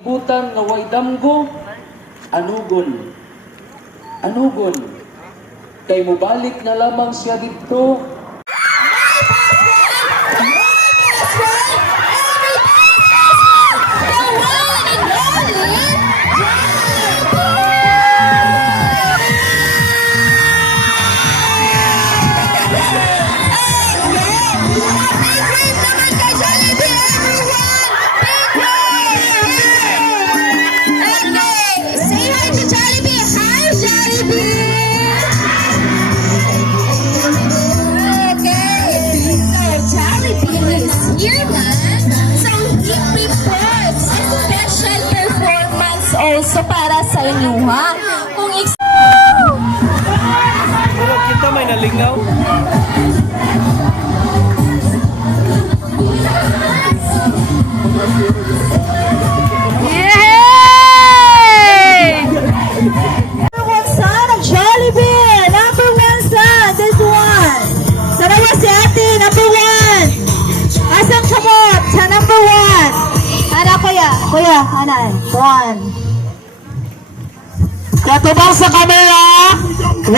Butan nga way damgo, anugon. Anugon. Kay mobalik na lamang siya dito. Here man, so he prepares a special performance also para sa inyo ha. Kung kita may nalingaw. Yay! Number one son of Jollibee. Number one son, this one. Sarawa si ate, number one. Asang kamot sa number one. Ana kuya, ana, one. Katubang sa kamera. 1,